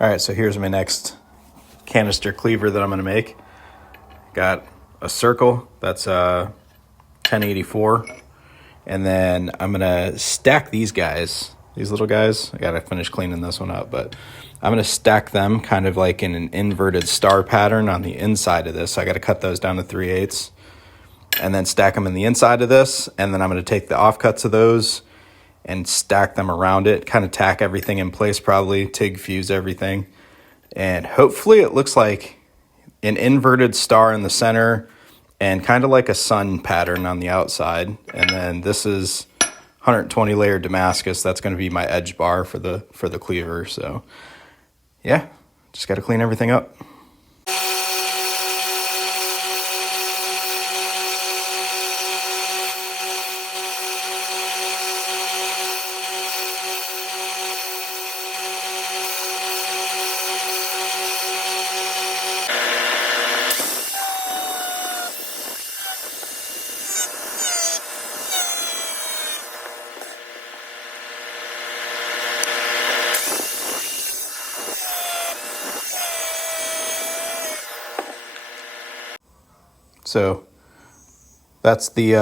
All right, so here's my next canister cleaver that I'm going to make. Got a circle, that's 1084. And then I'm going to stack these guys, these little guys. I got to finish cleaning this one up, but I'm going to stack them kind of like in an inverted star pattern on the inside of this. So I got to cut those down to 3/8 and then stack them in the inside of this. And then I'm going to take the offcuts of those and stack them around it, kind of tack everything in place, probably TIG fuse everything. And hopefully it looks like an inverted star in the center and kind of like a sun pattern on the outside. And then this is 120 layer Damascus. That's going to be my edge bar for the cleaver. So yeah, just got to clean everything up. So that's the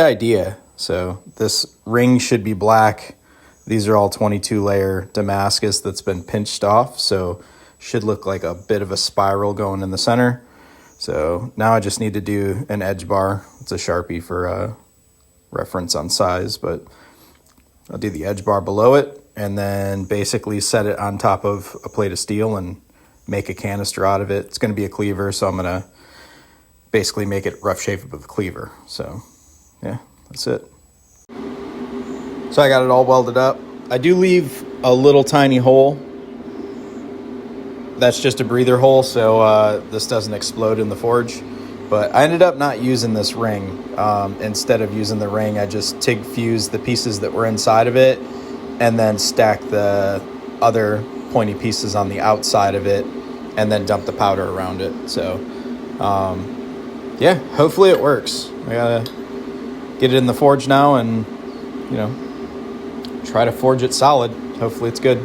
idea. So this ring should be black. These are all 22 layer Damascus that's been pinched off. So should look like a bit of a spiral going in the center. So now I just need to do an edge bar. It's a Sharpie for reference on size, but I'll do the edge bar below it and then basically set it on top of a plate of steel and make a canister out of it. It's going to be a cleaver, so I'm going to basically make it rough shape of a cleaver. So yeah, that's it. So I got it all welded up. I do leave a little tiny hole. That's just a breather hole, so this doesn't explode in the forge. But I ended up not using this ring. Instead of using the ring, I just TIG fused the pieces that were inside of it and then stacked the other pointy pieces on the outside of it and then dumped the powder around it. So yeah, hopefully it works. I gotta get it in the forge now and, you know, try to forge it solid. Hopefully it's good.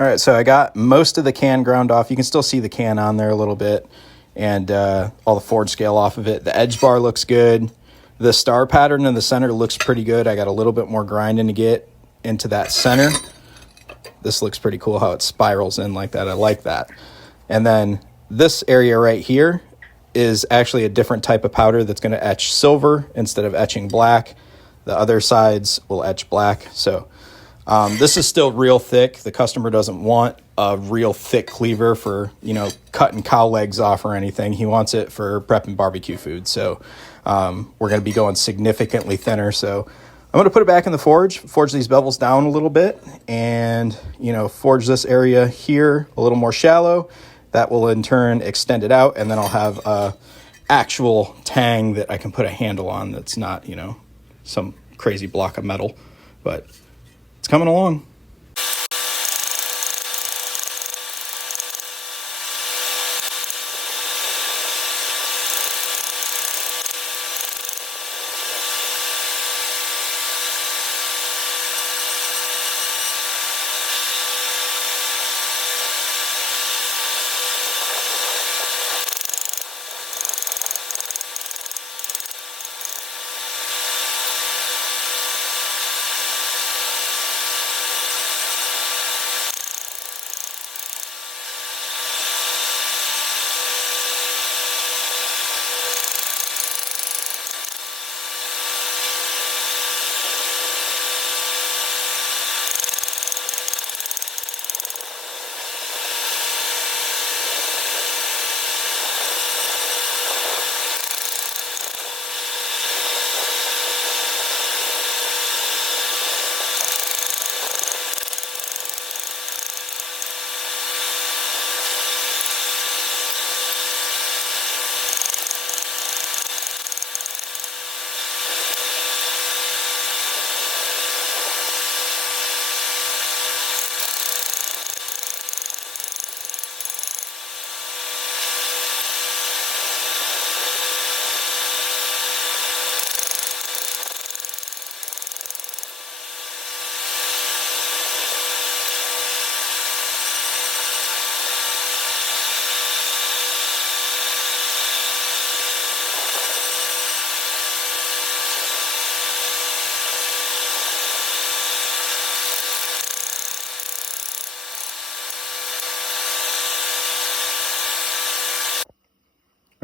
All right, so I got most of the can ground off. You can still see the can on there a little bit and all the forge scale off of it. The edge bar looks good. The star pattern in the center looks pretty good. I got a little bit more grinding to get into that center. This looks pretty cool how it spirals in like that. I like that. And then this area right here is actually a different type of powder that's going to etch silver instead of etching black. The other sides will etch black. So this is still real thick. The customer doesn't want a real thick cleaver for, you know, cutting cow legs off or anything. He wants it for prepping barbecue food. So we're going to be going significantly thinner. So I'm going to put it back in the forge these bevels down a little bit and, you know, forge this area here a little more shallow. That will in turn extend it out. And then I'll have a actual tang that I can put a handle on that's not, you know, some crazy block of metal, but it's coming along.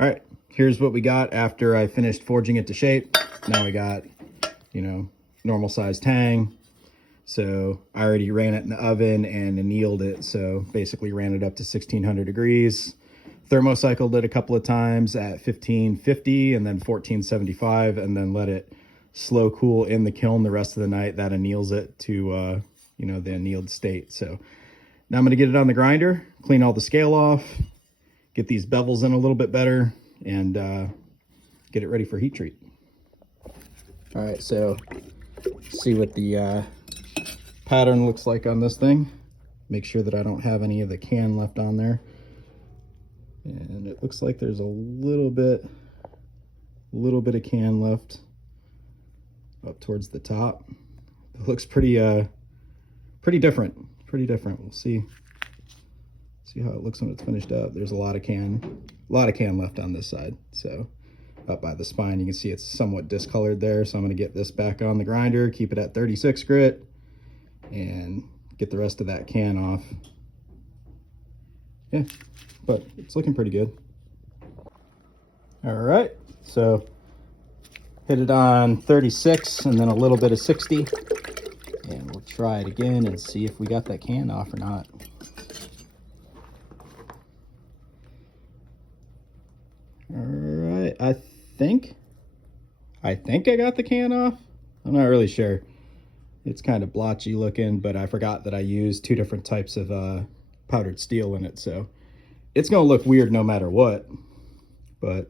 All right, here's what we got after I finished forging it to shape. Now we got, you know, normal size tang. So I already ran it in the oven and annealed it. So basically ran it up to 1600 degrees. Thermocycled it a couple of times at 1550 and then 1475, and then let it slow cool in the kiln the rest of the night. That anneals it to, you know, the annealed state. So now I'm going to get it on the grinder, clean all the scale off, get these bevels in a little bit better, and get it ready for heat treat. All right, so see what the pattern looks like on this thing. Make sure that I don't have any of the can left on there. And it looks like there's a little bit of can left up towards the top. It looks pretty different. We'll see how it looks when it's finished up. There's a lot of can left on this side. So up by the spine, you can see it's somewhat discolored there. So I'm going to get this back on the grinder, keep it at 36 grit, and get the rest of that can off. Yeah, but it's looking pretty good. All right, so hit it on 36 and then a little bit of 60. And we'll try it again and see if we got that can off or not. All right, I think I got the can off. I'm not really sure. It's kind of blotchy looking, but I forgot that I used two different types of powdered steel in it, so it's gonna look weird no matter what. But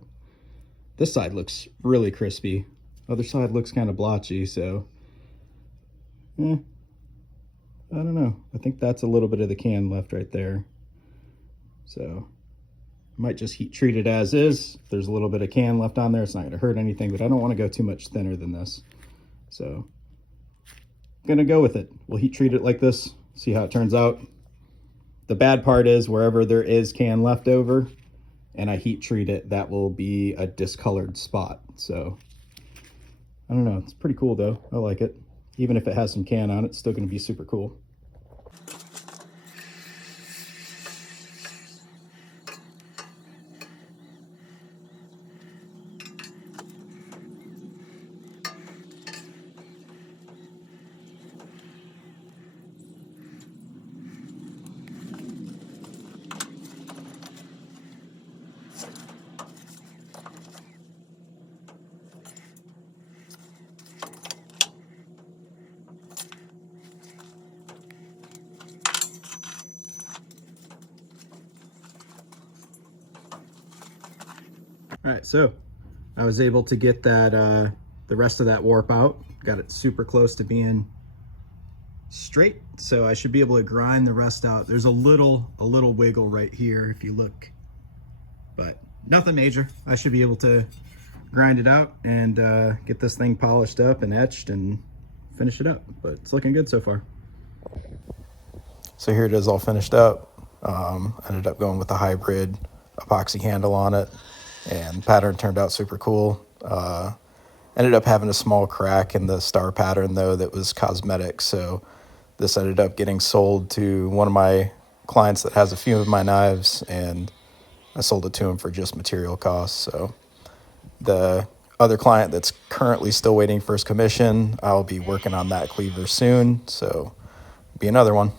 this side looks really crispy. Other side looks kind of blotchy, so I don't know. I think that's a little bit of the can left right there. So I might just heat treat it as is. If there's a little bit of can left on there, it's not going to hurt anything, but I don't want to go too much thinner than this. So I'm going to go with it. We'll heat treat it like this, see how it turns out. The bad part is wherever there is can left over and I heat treat it, that will be a discolored spot. So I don't know. It's pretty cool though. I like it. Even if it has some can on it, it's still going to be super cool. All right, so I was able to get that the rest of that warp out. Got it super close to being straight, so I should be able to grind the rest out. There's a little wiggle right here if you look, but nothing major. I should be able to grind it out and get this thing polished up and etched and finish it up, but it's looking good so far. So here it is all finished up. Ended up going with the hybrid epoxy handle on it, and pattern turned out super cool. Ended up having a small crack in the star pattern though that was cosmetic, so this ended up getting sold to one of my clients that has a few of my knives, and I sold it to him for just material costs. So the other client that's currently still waiting for his commission, I'll be working on that cleaver soon, so be another one.